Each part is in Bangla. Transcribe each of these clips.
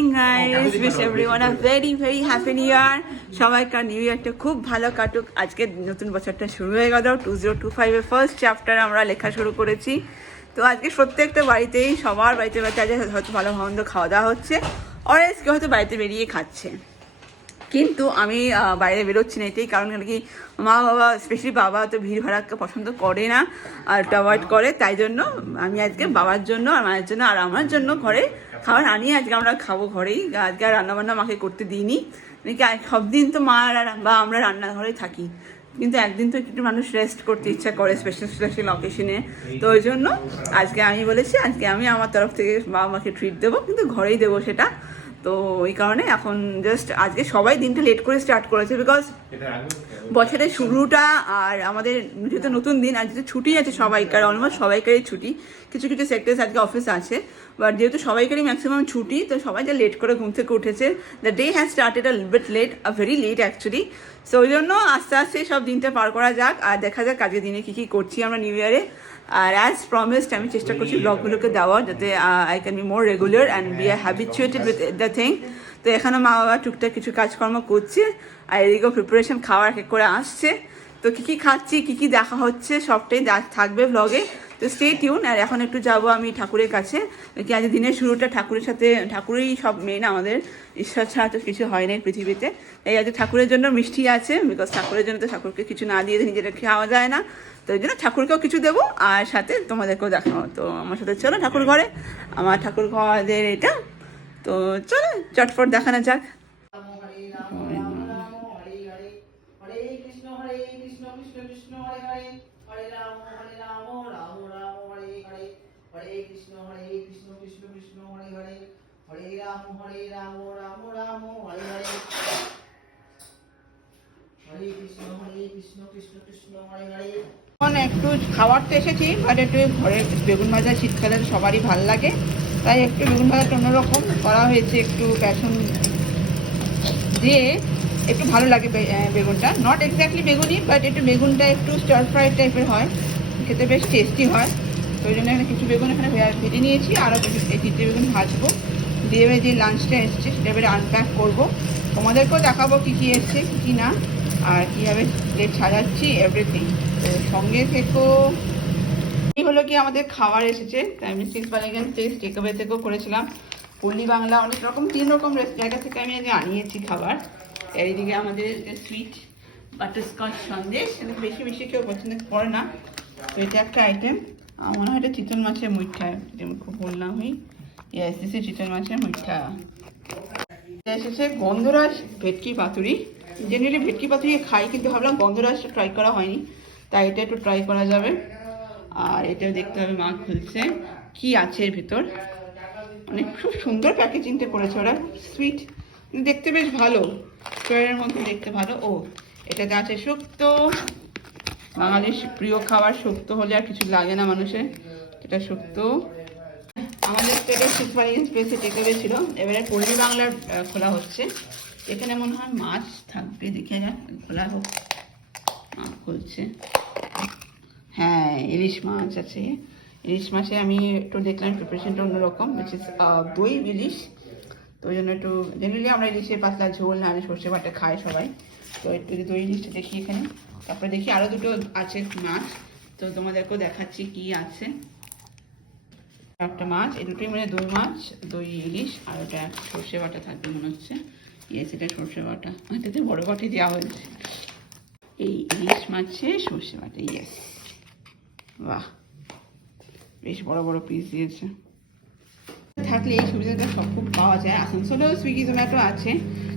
Morning guys, wish everyone a very very happy new year. সবাইকার নিউ ইয়ারটা খুব ভালো কাটুক। আজকে নতুন বছরটা শুরু হয়ে গেল। 2025-এর ফার্স্ট চ্যাপ্টার আমরা লেখা শুরু করেছি। তো আজকে প্রত্যেকটা বাড়িতেই সবার বাড়িতে বাড়িতে আজকে হয়তো ভালো মন্দ খাওয়া দাওয়া হচ্ছে, অরেঞ্জ কেউ হয়তো বাড়িতে বেরিয়ে খাচ্ছে। কিন্তু আমি বাইরে বেরোচ্ছি না, এটাই কারণ কি মা বাবা, স্পেশালি বাবা তো ভিড় ভাড়াকে পছন্দ করে না আর একটু অ্যাভয়েড করে। তাই জন্য আমি আজকে বাবার জন্য আর মায়ের জন্য আর আমার জন্য ঘরে খাবার আনিয়ে আজকে আমরা খাবো ঘরেই। আজকে আর রান্নাবান্না মাকে করতে দিইনি, সব দিন তো মা বা আমরা রান্নাঘরেই থাকি, কিন্তু একদিন তো একটু মানুষ রেস্ট করতে ইচ্ছা করে স্পেশাল স্পেশাল অকেশনে। তো ওই জন্য আজকে আমি বলেছি আজকে আমি আমার তরফ থেকে বাবা মাকে ট্রিট দেবো, কিন্তু ঘরেই দেবো সেটা। তো ওই কারণে এখন জাস্ট আজকে সবাই দিনটা লেট করে স্টার্ট করেছে, বিকজ বছরের শুরুটা আর আমাদের যেহেতু নতুন দিন, আর যেহেতু ছুটি আছে সবাইকার, অলমোস্ট সবাইকারই ছুটি, কিছু কিছু সেক্টরস আজকে অফিস আছে, বাট যেহেতু সবাইকারই ম্যাক্সিমাম ছুটি, তো সবাই যা লেট করে ঘুম থেকে উঠেছে। The day has started a little bit late, a very late actually. So ওই জন্য আস্তে আস্তে সব দিনটা পার করা যাক, আর দেখা যাক আজকের দিনে কী কী করছি আমরা নিউ ইয়ারে। আর অ্যাজ প্রমিসড আমি চেষ্টা করছি ব্লগগুলোকে দেওয়ার, যাতে I can be more regular and be are habituated with the thing. তো এখানে মা বাবা টুকটাক কিছু কাজকর্ম করছে, আর এদিকেও প্রিপারেশন খাওয়ার এক এক করে আসছে। তো কী কী খাচ্ছি, কী কী দেখা হচ্ছে, সবটাই থাকবে ব্লগে। তো স্টে টিউন। আর এখন একটু যাবো আমি ঠাকুরের কাছে, কি আজ দিনের শুরুটা ঠাকুরের সাথে, ঠাকুরেই সব মেন আমাদের, ঈশ্বর ছাড়া তো কিছু হয় না পৃথিবীতে। এই আজ ঠাকুরের জন্য মিষ্টি আছে, বিকজ ঠাকুরের জন্য তো ঠাকুরকে কিছু না দিয়ে নিজেটা খাওয়া যায় না। তো ওই জন্য ঠাকুরকেও কিছু দেবো, আর সাথে তোমাদেরকেও দেখাবো। তো আমার সাথে চলো ঠাকুর ঘরে, আমার ঠাকুর ঘরের এটা। তো চলো চটফট দেখানো যাক। এখন একটু খাওয়ার তো এসেছি, বাট একটু ঘরে বেগুন ভাজা শীতকালে সবারই ভাল লাগে, তাই একটু বেগুন ভাজাটা অন্যরকম করা হয়েছে, একটু বেসন দিয়ে একটু ভালো লাগে বেগুনটা, নট এক্স্যাক্টলি বেগুনই, বাট একটু বেগুনটা একটু স্টার ফ্রাইড টাইপের হয়, খেতে বেশ টেস্টি হয়। তো ওই জন্য এখানে কিছু বেগুন এখানে ভেজে নিয়েছি, আরও এই তিনটে বেগুন ভাজবো, দিয়ে যে লাঞ্চটা এসছে সেটা এবারে আনপ্যাক করবো, তোমাদেরকেও দেখাবো কী কী এসছে কী কী না, আর কীভাবে প্লেট সাজাচ্ছি এভরিথিং। তো সঙ্গে থেকো। এই হলো কি আমাদের খাবার এসেছে, আমি 6 বালিগঞ্জ টেকঅ্যাওয়ে থেকেও করেছিলাম, পল্লী বাংলা, অনেক রকম 3 রকম জায়গা থেকে আমি আগে আনিয়েছি খাবার। এইদিকে আমাদের সুইট বাটারস্কচ সন্দেশ, বেশি বেশি কেউ পছন্দ করে না, তো এটা একটা আইটেম। মনে হয় এটা চিতল মাছের মুইঠা, আমি খুব বললাম এসেছে চিতল মাছের মুইঠা। এসেছে গন্ধরাজ ভেটকি পাতুরি, জেনারেলি ভেটকি পাতুরি খাই, কিন্তু ভাবলাম গন্ধরাজটা ট্রাই করা হয়নি, তাই এটা একটু ট্রাই করা যাবে। আর এটাও দেখতে হবে মা খুলছে কি আছে এর ভিতর, মানে খুব সুন্দর প্যাকেজিংটা করেছে ওরা, সুইট, দেখতে বেশ ভালো, স্কোয়ারের মধ্যে দেখতে ভালো। ও এটাতে আছে শুক্তো, বাঙালির প্রিয় খাবার, শুক্তো হলে আর কিছু লাগে না মানুষের, এটা শুক্তো। আমাদের পেটে সুপারিগঞ্জ স্পেসে টেকঅ্যাওয়ে ছিল, এবারে পল্লী বাংলার খোলা হচ্ছে, এখানে মনে হয় মাছ থাকবে, দেখে যাক, খোলা হোক। মাছ খুলছে, হ্যাঁ ইলিশ মাছ আছে। ইলিশ মাছে আমি একটু দেখলাম প্রিপারেশনটা অন্যরকম, উইচ ইজ দই ইলিশ। তো ওই জন্য একটু জেনারেলি আমরা ইলিশের পাতলা ঝোল না সর্ষে বাটা খাই সবাই, তো একটু দই ইলিশটা দেখি এখানে। তারপরে দেখি আরও দুটো আছে মাছ, তো তোমাদেরকেও দেখাচ্ছি কি আছে। একটা মাছ, এই দুটোই মানে দই মাছ, দই ইলিশ, আর ওটা সর্ষে বাটা থাকবে মনে হচ্ছে। ইয়েস, এটা সর্ষে বাটা, এটাতে বড় বাটি দেওয়া হয়েছে। এই ইলিশ মাছে সর্ষে বাটা, ইয়েস, বাহ বেশ বড় বড় পিস দিয়েছে। থাকলে এই সুবিধাটা সব খুব পাওয়া যায়, আসানসোলেও সুইগি জোম্যাটো আছে,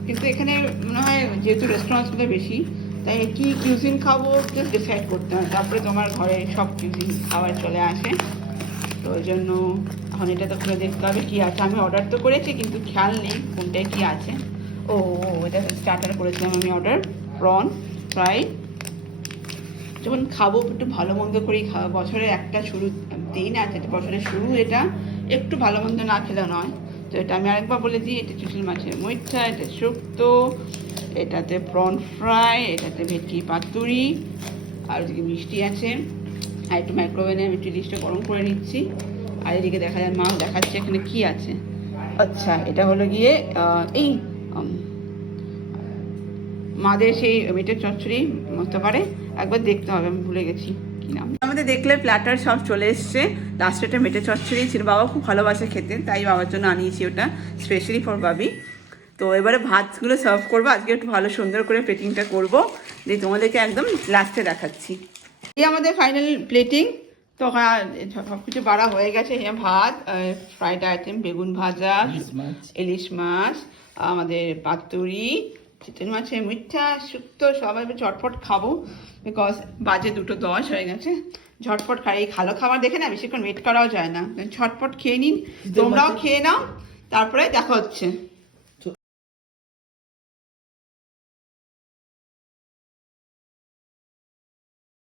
কিন্তু এখানে মনে হয় যেহেতু রেস্টুরেন্টসগুলো বেশি, তাই কি কিউজিন খাবো জাস্ট ডিসাইড করতে হয়, তারপরে তোমার ঘরে সব কিউজিন খাবার চলে আসে। তো ওই জন্য এখন এটা তো খুলে দেখতে হবে কী আছে। আমি অর্ডার তো করেছি, কিন্তু খেয়াল নেই কোনটায় কী আছে। ও এটা স্টার্টার করেছিলাম আমি অর্ডার, প্রন ফ্রাই। যখন খাবো একটু ভালো মন্দ করেই খাবো, বছরের একটা শুরু দিন আছে, বছরের শুরু, এটা একটু ভালো মন্দ না খেলে নয়। তো এটা আমি আরেকবার বলে দিই, এটা চিতল মাছের মুইঠা, এটা শুক্তো, এটাতে প্রন ফ্রাই, এটাতে ভেটকি পাতুরি, আর ওদিকে মিষ্টি আছে। আর একটু মাইক্রোওভেনে আমি একটু ইলিশটা গরম করে নিচ্ছি, আর এদিকে দেখা যায় মা দেখাচ্ছে এখানে কি আছে। আচ্ছা, এটা হলো গিয়ে এই মাদের সেই মিটের চচ্চড়ি হতে পারে, একবার দেখতে হবে, আমি ভুলে গেছি কি নাম। আমাদের দেখলে প্ল্যাটার সব চলে এসছে। লাস্টে একটা মেটে চচ্চড়ি ছিল, বাবা খুব ভালোবাসে খেতে, তাই বাবার জন্য আনিয়েছি ওটা স্পেশালি ফর বাবি। তো এবারে ভাতগুলো সার্ভ করবো, আজকে একটু ভালো সুন্দর করে প্লেটিংটা করবো, দিয়ে তোমাদেরকে একদম লাস্টে দেখাচ্ছি। এই আমাদের ফাইনাল প্লেটিং। তো হ্যাঁ, সব কিছু বাড়া হয়ে গেছে। হ্যাঁ, ভাত, ফ্রাইড আইটেম, বেগুন ভাজা, ইলিশ মাছ, আমাদের পাতুরি, চিকেন মাছের মিঠা, শুক্তো, সবাই চটপট খাবো, বিকজ বাজে 2:10 হয়ে গেছে। ঝটপট খাই, এই ভালো খাবার দেখে না বেশিক্ষণ ওয়েট করাও যায় না, ঝটপট খেয়ে নিন, তোমরাও খেয়ে নাও, তারপরে দেখা হচ্ছে।